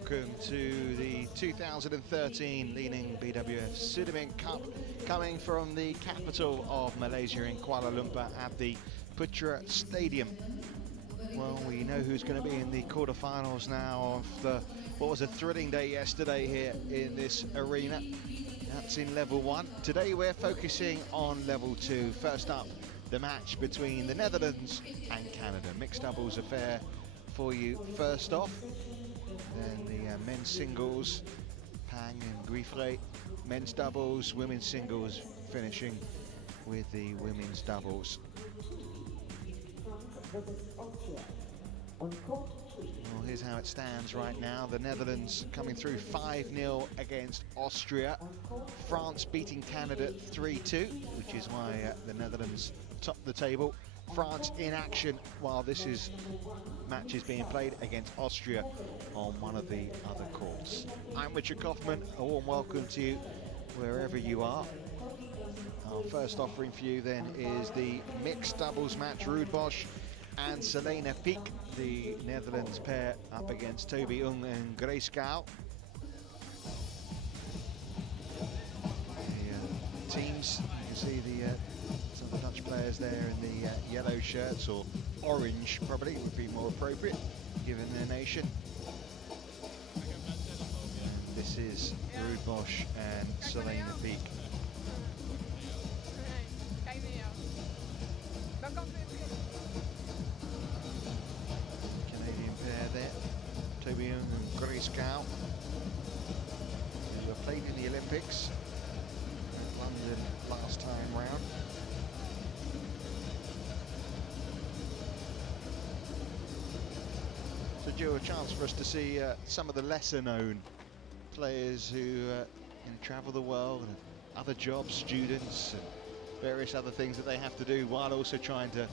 welcome to the 2013 Li-Ning BWF Sudirman Cup, coming from the capital of Malaysia in Kuala Lumpur at the Putra Stadium. Well, we know who's going to be in the quarterfinals now of what was a thrilling day yesterday here in this arena. That's in level 1. Today we're focusing on level 2. First up, the match between the Netherlands and Canada. Mixed doubles affair for you first off. Then the men's singles, Pang and Griffre. Men's doubles, women's singles, finishing with the women's doubles. Well, here's how it stands right now. The Netherlands coming through 5-0 against Austria. France beating Canada 3-2, which is why the Netherlands top the table. France in action while this match is being played against Austria on one of the other courts. I'm Richard Kaufman, a warm welcome to you wherever you are. Our first offering for you then is the mixed doubles match, R.Bosch and Selena Peek, the Netherlands pair up against Toby and Grayskuil. The teams, you can see some of the Dutch players there in the yellow shirts, or orange probably would be more appropriate given their nation. And this is R.Bosch and Selena Peek. Canadian pair there, Toby and Grayskuil, who were played in the Olympics in London last time round. So, Joe, a chance for us to see some of the lesser known players who travel the world and have other jobs, students and various other things that they have to do, while also trying to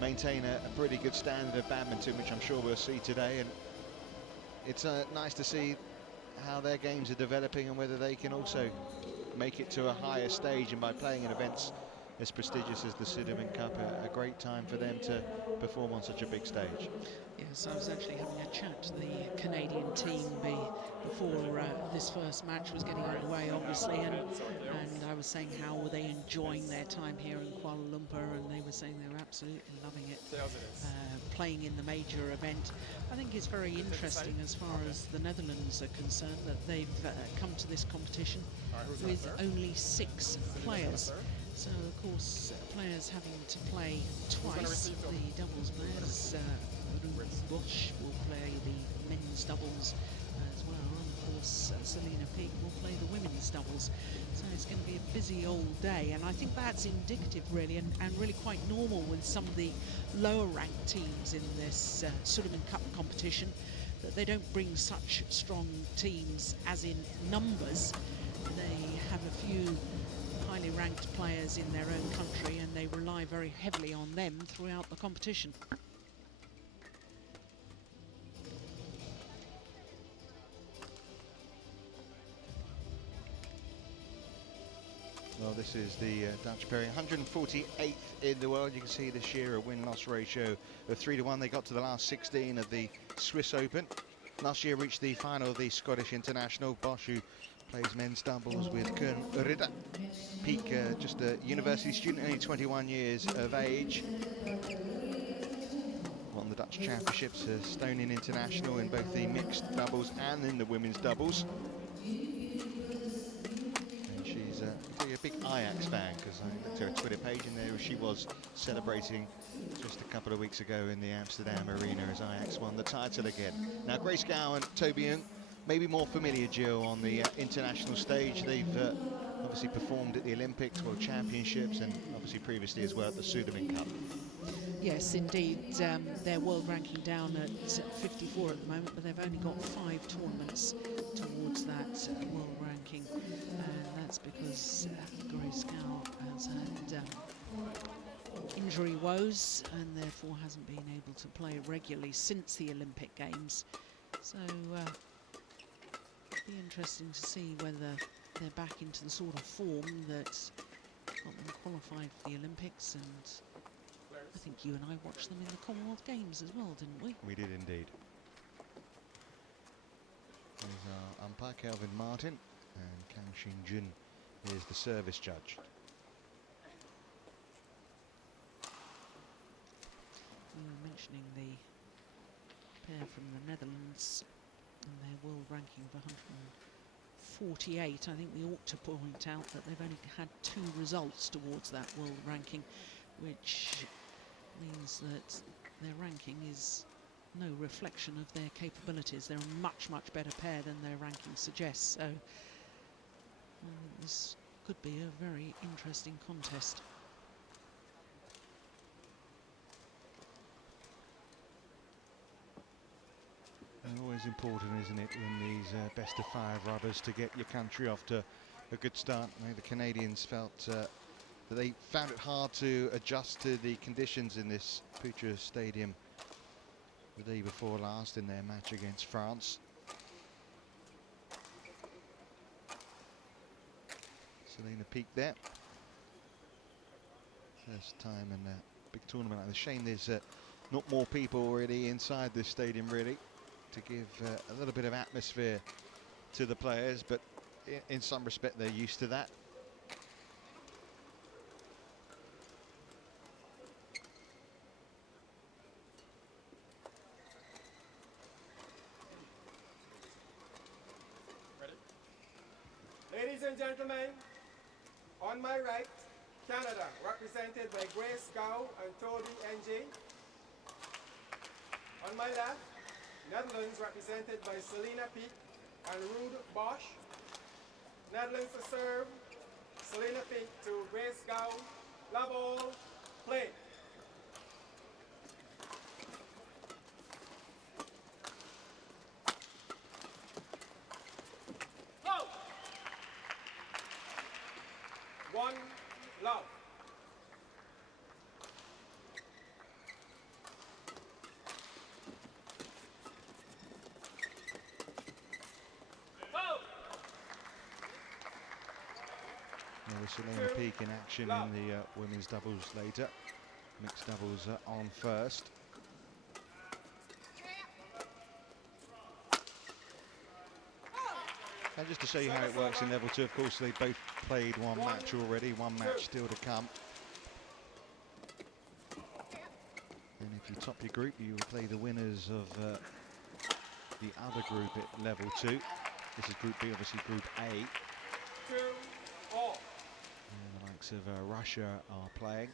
maintain a pretty good standard of badminton, which I'm sure we'll see today. And it's nice to see how their games are developing and whether they can also make it to a higher stage, and by playing in events as prestigious as the Sudirman Cup, a great time for them to perform on such a big stage. Yes, I was actually having a chat to the Canadian team before this first match was getting underway, obviously, and I was saying how were they enjoying their time here in Kuala Lumpur, and they were saying they were absolutely loving it, playing in the major event. I think it's very interesting as far as the Netherlands are concerned that they've come to this competition with only 6 players. So, of course, players having to play twice. The doubles players, R.Bosch will play the men's doubles as well, and of course Selena Peek will play the women's doubles. So it's going to be a busy old day, and I think that's indicative really, and really quite normal with some of the lower ranked teams in this Sudirman Cup competition, that they don't bring such strong teams as in numbers. They have a few highly ranked players in their own country, and they rely very heavily on them throughout the competition. Well, this is the Dutch pairing, 148th in the world. You can see this year a win-loss ratio of 3-1. They got to the last 16 of the Swiss Open. Last year reached the final of the Scottish International. Bosch, who plays men's doubles with Ruud. Peek, just a university student, only 21 years of age. Won the Dutch Championships, a Estonian international in both the mixed doubles and in the women's doubles. And she's a big Ajax fan, because I looked at her Twitter page and there she was celebrating just a couple of weeks ago in the Amsterdam arena as Ajax won the title again. Now, Grayskuil and Toby, maybe more familiar duo on the international stage. They've obviously performed at the Olympics, World Championships, and obviously previously as well at the Sudirman Cup. Yes, indeed. Their world ranking down at 54 at the moment, but they've only got 5 tournaments towards that world ranking, and that's because Grayskuil has had injury woes and therefore hasn't been able to play regularly since the Olympic Games. So it'll be interesting to see whether they're back into the sort of form that got them qualified for the Olympics, and I think you and I watched them in the Commonwealth Games as well, didn't we? We did indeed. umpire Kelvin Martin, and Kang Shin Jun is the service judge. You were mentioning the pair from the Netherlands and their world ranking of 148. I think we ought to point out that they've only had 2 results towards that world ranking, which means that their ranking is no reflection of their capabilities. They're a much, much better pair than their ranking suggests. So this could be a very interesting contest. Always important, isn't it, in these best of 5 rubbers to get your country off to a good start. I know the Canadians felt that they found it hard to adjust to the conditions in this Putra Stadium the day before last in their match against France. Selena Peek there. First time in a big tournament like this. Shame there's not more people already inside this stadium, really, to give a little bit of atmosphere to the players, but in some respect they're used to that. Ready? Ladies and gentlemen, on my right, Canada, represented by Grace Gao and Toby NG. On my left, Netherlands, represented by Selena Peek and R.Bosch. Netherlands to serve, Selena Peek to Grace Gao. Love all, play. Go! 1 love. Selena Peek in action in the women's doubles later. Mixed doubles on first. And just to show you how it works in level 2, of course, they both played 1 match already, 1 match still to come. And if you top your group, you will play the winners of the other group at level 2. This is Group B, obviously Group A. 2 all. And the likes of Russia are playing.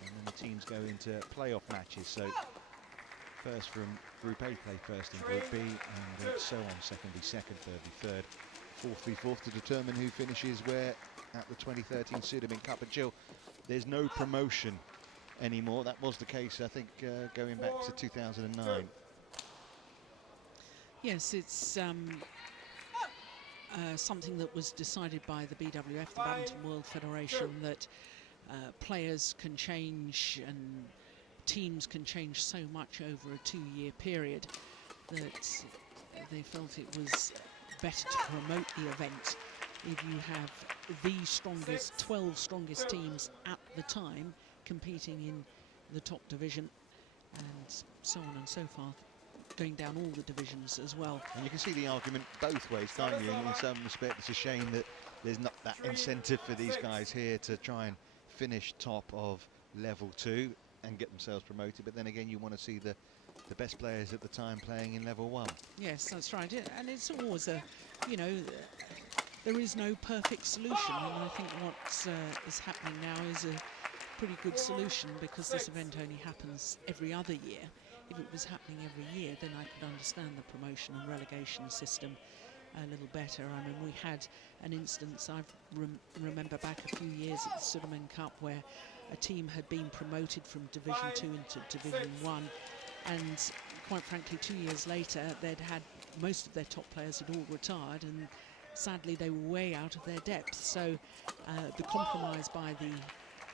And then the teams go into playoff matches. So first from Group A play first in Group B, and so on. Second be second, third be third, fourth be fourth, to determine who finishes where at the 2013 Sudirman Cup. And Jill, there's no promotion anymore. That was the case, I think, going back to 2009. Yes, it's something that was decided by the BWF, the Badminton World Federation, that players can change and teams can change so much over a 2-year period that they felt it was better to promote the event if you have the strongest, 12 strongest teams at the time competing in the top division, and so on and so forth, going down all the divisions as well. And you can see the argument both ways, can't you? In some respect, it's a shame that there's not that incentive for these guys here to try and finish top of level 2 and get themselves promoted, but then again you want to see the best players at the time playing in level 1. Yes, that's right. And it's always a, you know, there is no perfect solution, and I think what is happening now is a pretty good solution, because this event only happens every other year. If it was happening every year, then I could understand the promotion and relegation system a little better. I mean, we had an instance, I remember back a few years at the Sudirman Cup, where a team had been promoted from Division 2 into Division 1, and quite frankly 2 years later they'd had most of their top players had all retired, and sadly they were way out of their depth. So the compromise by the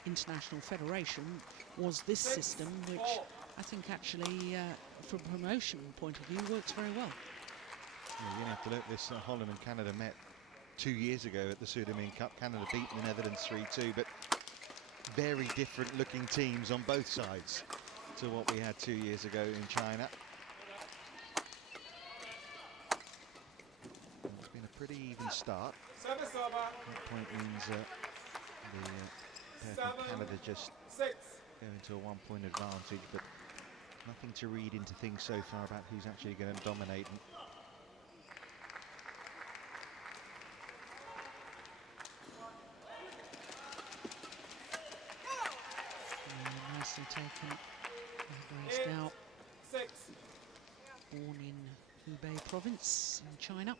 International Federation was this system, which I think actually from a promotion point of view works very well. Yeah, you're going to have to look. This Holland and Canada met 2 years ago at the Sudirman Cup. Canada beat the Netherlands 3-2, but very different looking teams on both sides to what we had 2 years ago in China. pretty even start. Service over. That point means the pair from Canada just 6. going to a 1-point advantage, but nothing to read into things so far about who's actually going to dominate. Nicely taken. Scout, 6. born in Hubei province in China.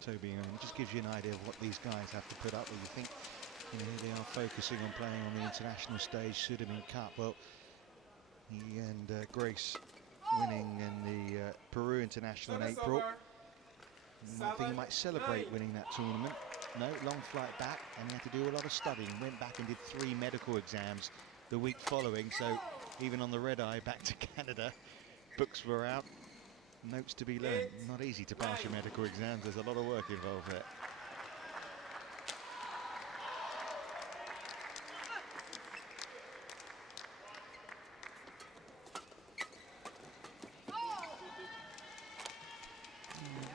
Toby, and it just gives you an idea of what these guys have to put up with. You think, you know, they are focusing on playing on the international stage, Sudirman Cup. Well, he and Grace winning in the Peru International in April. You might think he might celebrate winning that tournament. No, long flight back, and he had to do a lot of studying. Went back and did 3 medical exams the week following, so even on the red eye back to Canada, books were out. Notes to be learned. Not easy to pass your medical exams. There's a lot of work involved there.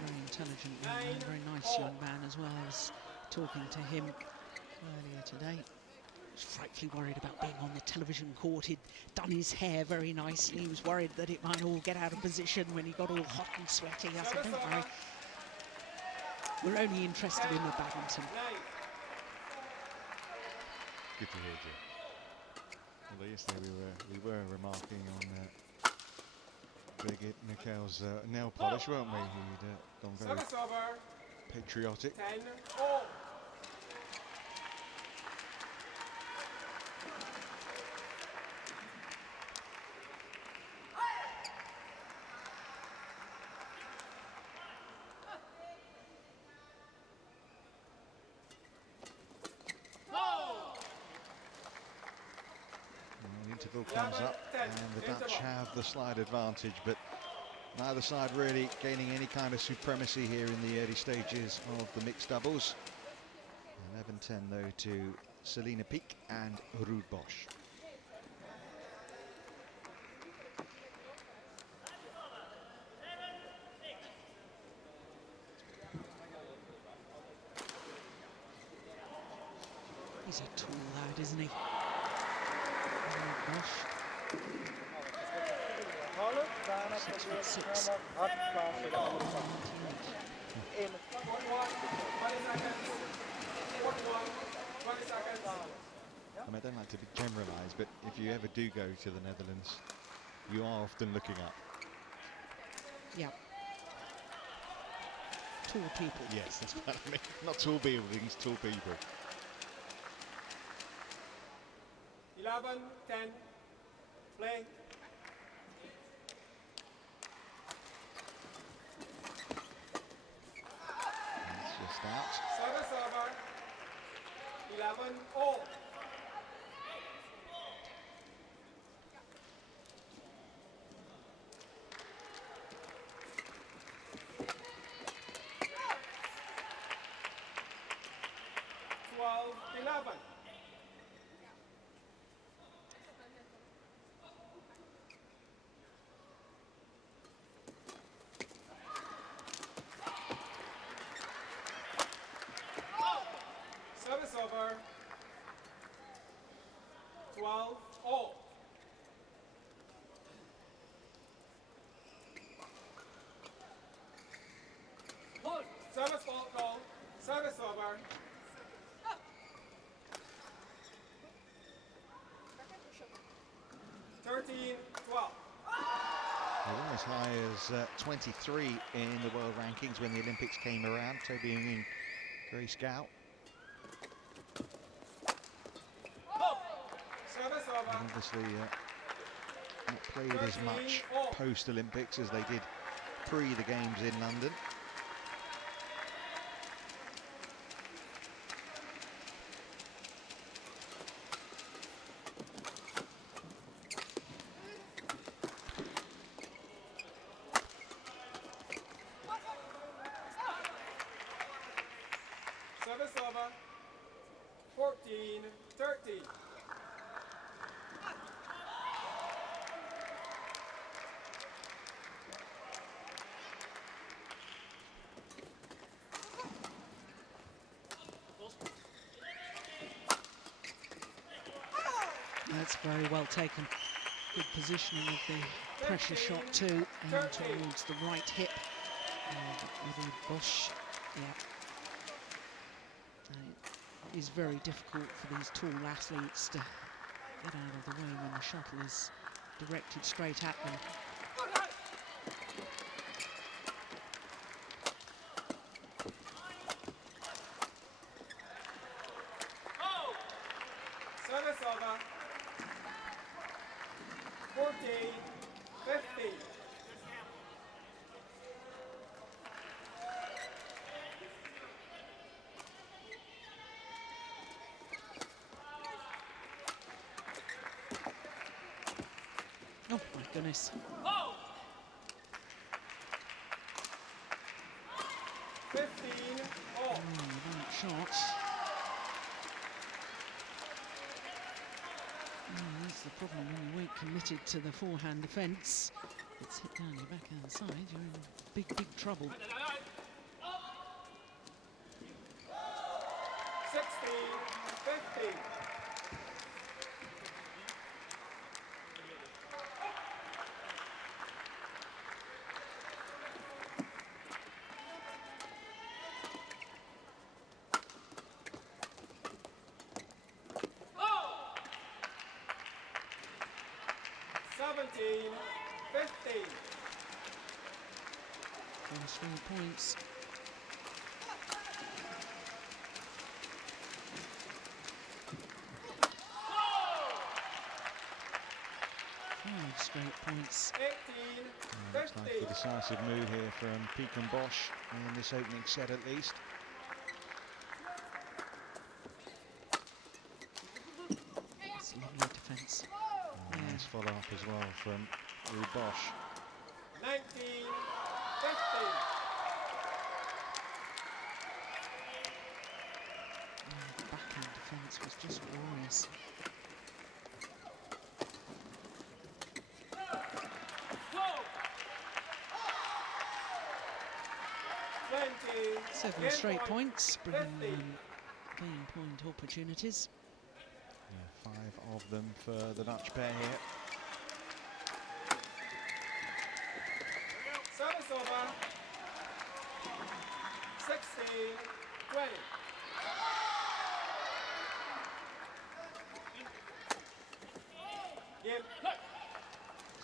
Very intelligent young man, very nice young man as well. I was talking to him earlier today. He was frightfully worried about being on the television court. He'd done his hair very nicely. He was worried that it might all get out of position when he got all hot and sweaty. I said, don't worry. We're only interested in the badminton. Good to hear, Jim. Although yesterday we were remarking on Birgit Nickel's nail polish, weren't we? He'd gone very patriotic. 10-all. Comes up, and the Dutch have the slide advantage, but neither side really gaining any kind of supremacy here in the early stages of the mixed doubles. 11-10 though to S.Piek and R.Bosch. He's a tall lad, isn't he? Gosh. 6'6". I mean, I don't like to generalise, but if you ever do go to the Netherlands, you are often looking up. Yeah. Tall people. Yes, that's what I mean. Not tall buildings, tall people. 11-10. Play. It's just out. Service over. 11-all. Over 12-all. Service fault call. Service over. They're as high as 23 in the world rankings when the Olympics came around. Toby and Grace Scout. And obviously not played as much post-Olympics as they did pre the games in London. that's very well taken. Good positioning of the pressure shot too, and towards the right hip of R.Bosch. Yeah. It is very difficult for these tall athletes to get out of the way when the shuttle is directed straight at them. Service over. 14-15. Oh my goodness. 15 all. Right shot. That's the problem when you weren't committed to the forehand defence. It's hit down your backhand side, you're in big, big trouble. 16-15. First 3 points. Five straight points. 18-15. Looks like a decisive move here from Piek and Bosch in this opening set at least. It's lovely defence. Nice follow-up as well from R.Bosch. 19-15. The backhand defence was just glorious. Seven straight points, bringing game point opportunities. Yeah, 5 of them for the Dutch pair here. Service over. 16-20.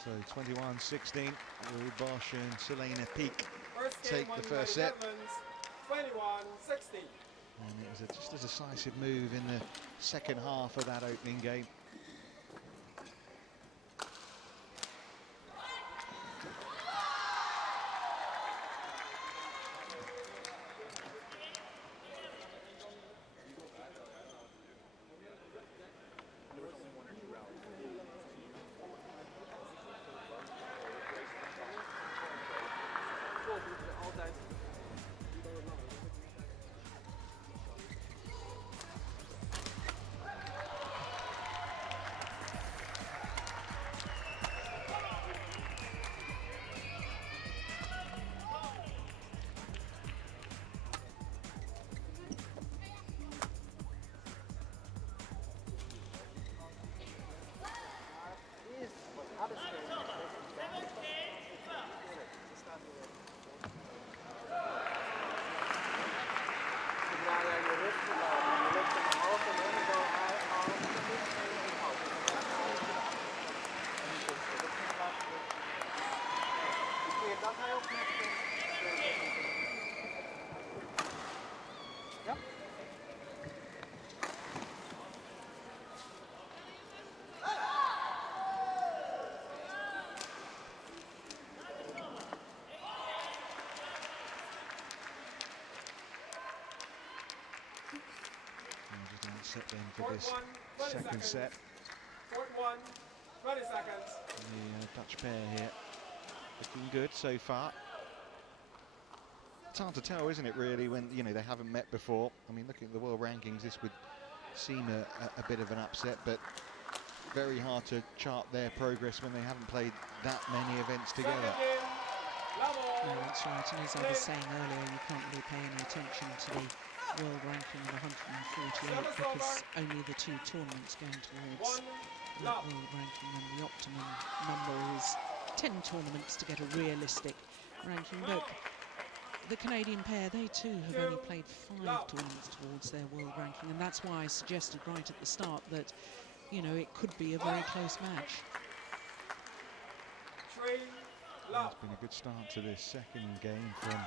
So 21-16, R.Bosch and Selena Piek First game take won the by first set. Netherlands, 21-16. And it was just a decisive move in the second half of that opening game. Set then for this second set. Court 1, 20 seconds. The Dutch pair here looking good so far. It's hard to tell, isn't it, really, when they haven't met before. I mean, looking at the world rankings, this would seem a bit of an upset, but very hard to chart their progress when they haven't played that many events together. No, that's right, and as I was saying earlier, you can't really pay any attention to the world ranking of 148 because only the 2 tournaments going towards world ranking, and the optimum number is 10 tournaments to get a realistic ranking. But the Canadian pair, they too have only played 5 tournaments towards their world ranking, and that's why I suggested right at the start that, you know, it could be a very close match. It's been a good start to this second game from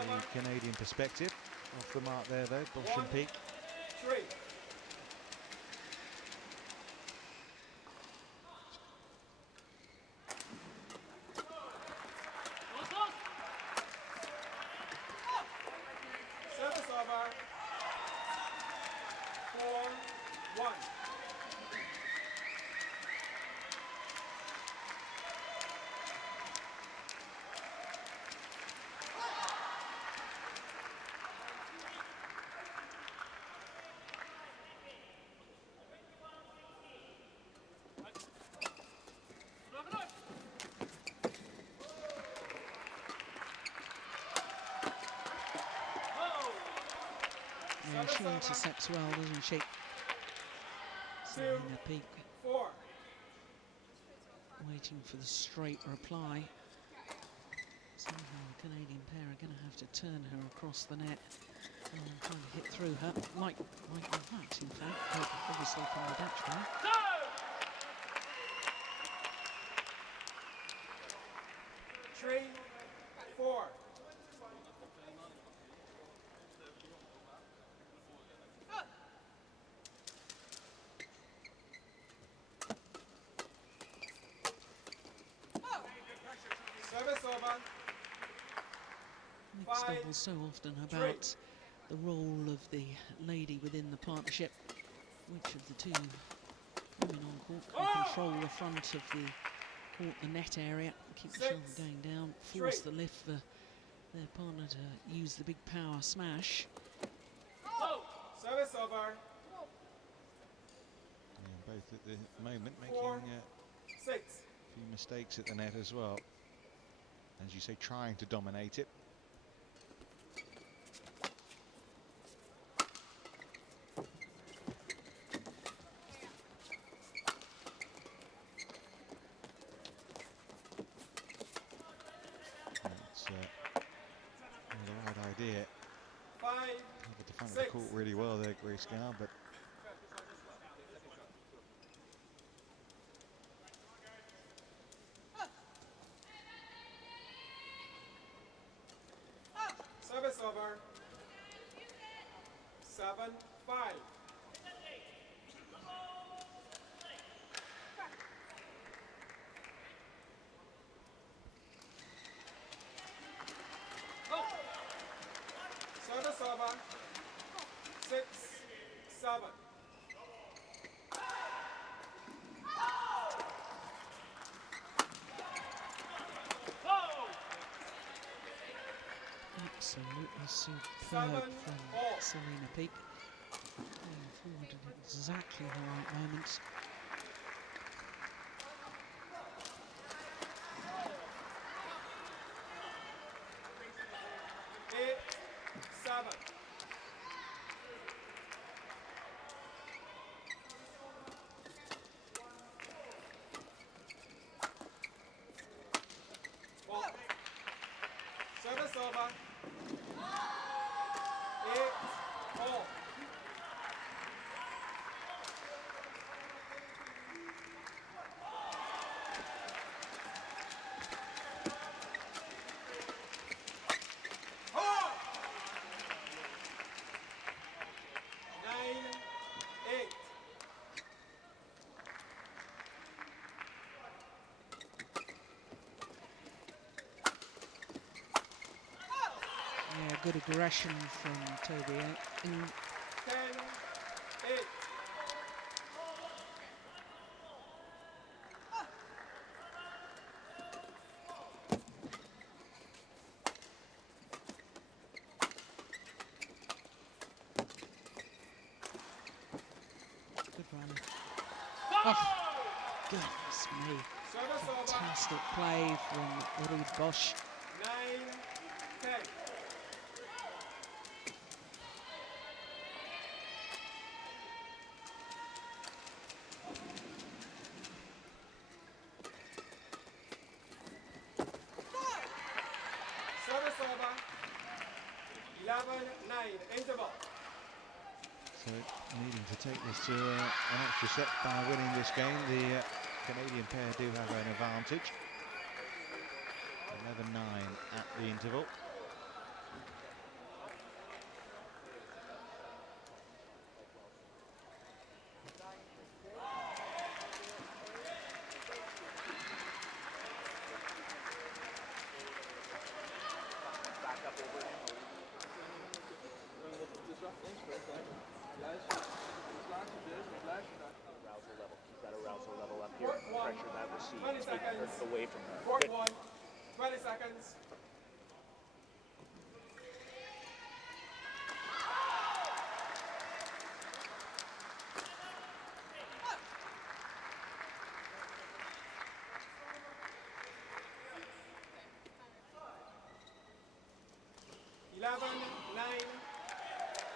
the Canadian perspective. Off the mark there though, Bosch and Piek. Service over. 4-1. Yeah, she intercepts well, doesn't she? Selena Piek waiting for the straight reply. Somehow the Canadian pair are going to have to turn her across the net and trying to hit through her, like that, in fact, but obviously from the Dutch pair. Three, 4. Service over. Mixed doubles so often about the role of the lady within the partnership. Which of the two women on court can control the front of the court, the net area, keep the shoulder going down, force the lift for their partner to use the big power smash. Service over. Yeah, both at the moment making 6. a few mistakes at the net as well. As you say, trying to dominate it. It's the right idea. 5. Covered the front of the court really well there, Grace Gow, but Service over. 7-5. Service over. 6-7. Absolutely superb from Selena Piek. Going forward at exactly the right moments. Service over. 8-all. Yeah, good aggression from Toby. 10-8. Good run. Oh, goodness me. Fantastic play from R.Bosch. 9-10. 11-9, interval. So needing to take this to an extra set by winning this game. The Canadian pair do have an advantage. 11-9 at the interval. Away from her. Court 1, 20 seconds.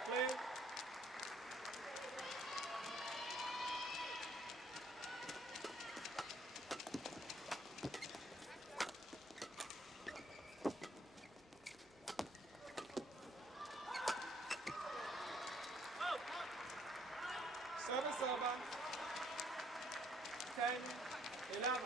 Clear. Service over. 10-11.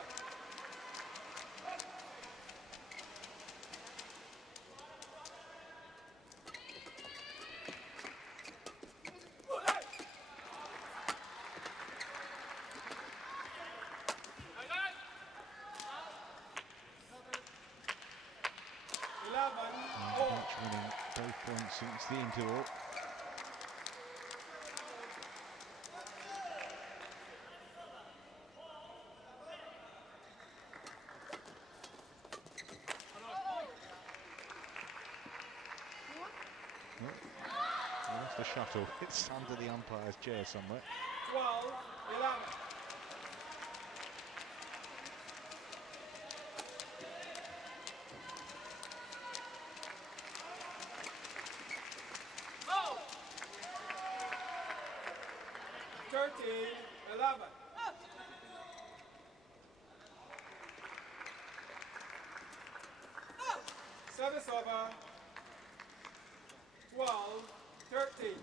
Dutch winning both points since the interval. Well, that's the shuttle. It's under the umpire's chair somewhere. 12-11. Oh! 13-11. Service over. 12-13.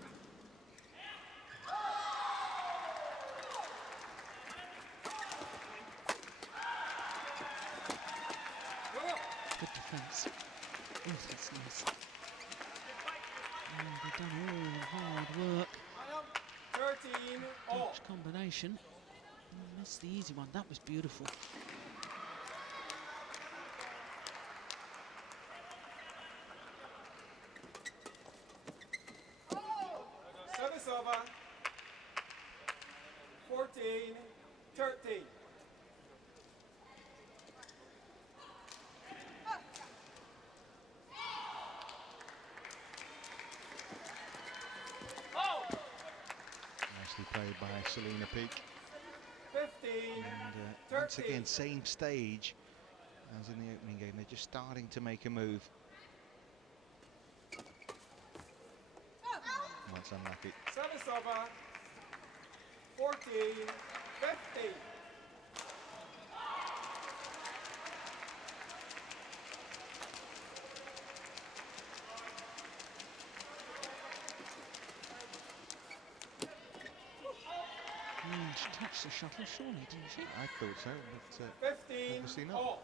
Good defence. Oh, that's nice. Oh, they've done all the hard work. 13 all. Dutch combination. Missed the easy one. That was beautiful. Service over. 14-13. Nicely played by Selena Peak. 15. And once again, same stage as in the opening game. They're just starting to make a move. That's unlucky. Service over. 14-15. She touched the shuttle, surely, didn't she? I thought so, but 15 obviously not. all.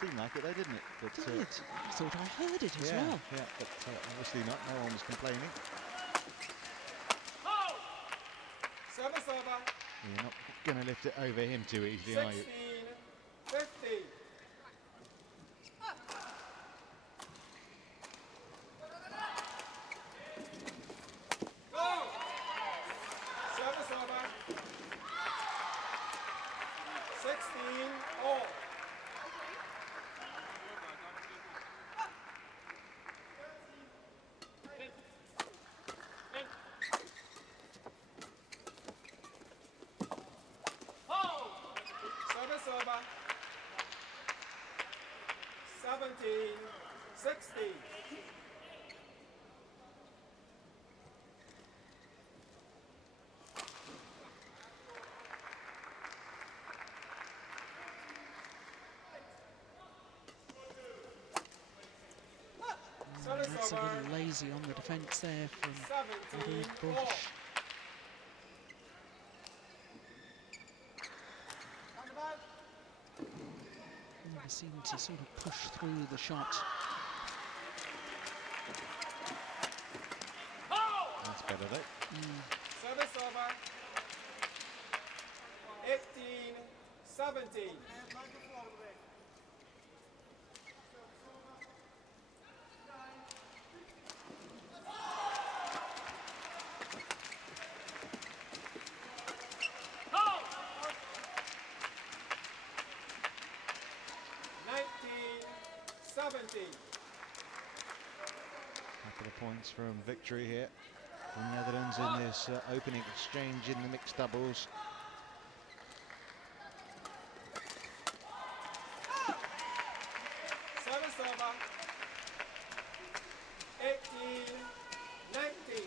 Seemed like it though, didn't it? But, Did. I thought I heard it as yeah, well. yeah, but obviously not. No one was complaining. Service over. You're not going to lift it over him too easily, are you? 16-15. Go! Service over. 16 all. Service over. 17-16. It's a little lazy on the defence there from R.Bosch. They seem to sort of push through the shot. That's better though. Service over. 18-17. Couple of points from victory here from Netherlands in this opening exchange in the mixed doubles. Service over. 18-19.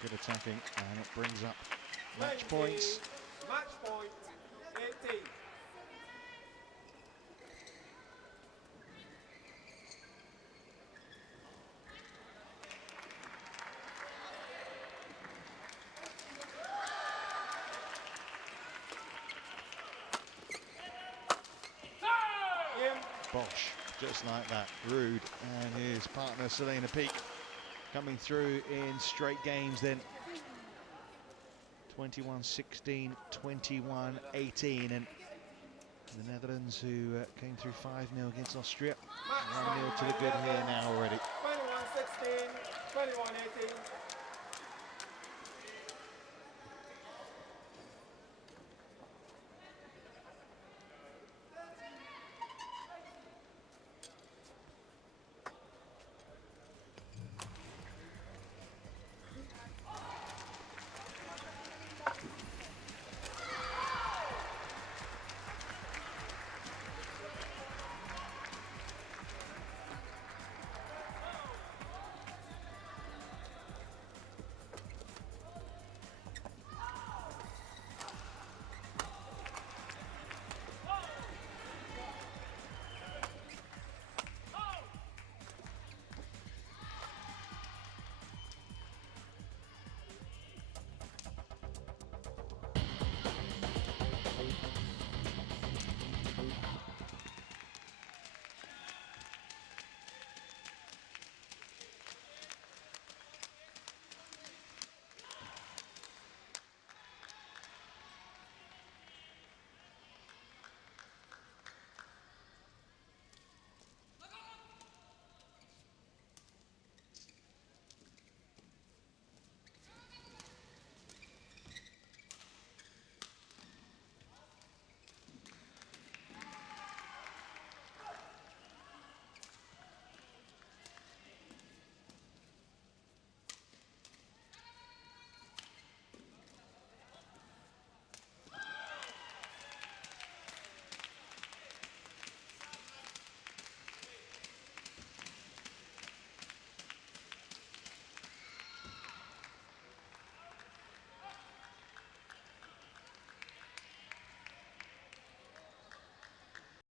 Good attacking, and it brings up match points. Match point 18. Bosch, just like that. Ruud and his partner S.Piek coming through in straight games then. 21-16, 21-18, and the Netherlands, who came through 5-0 against Austria, 1-0 to the good here now already. 21-16, 21-18.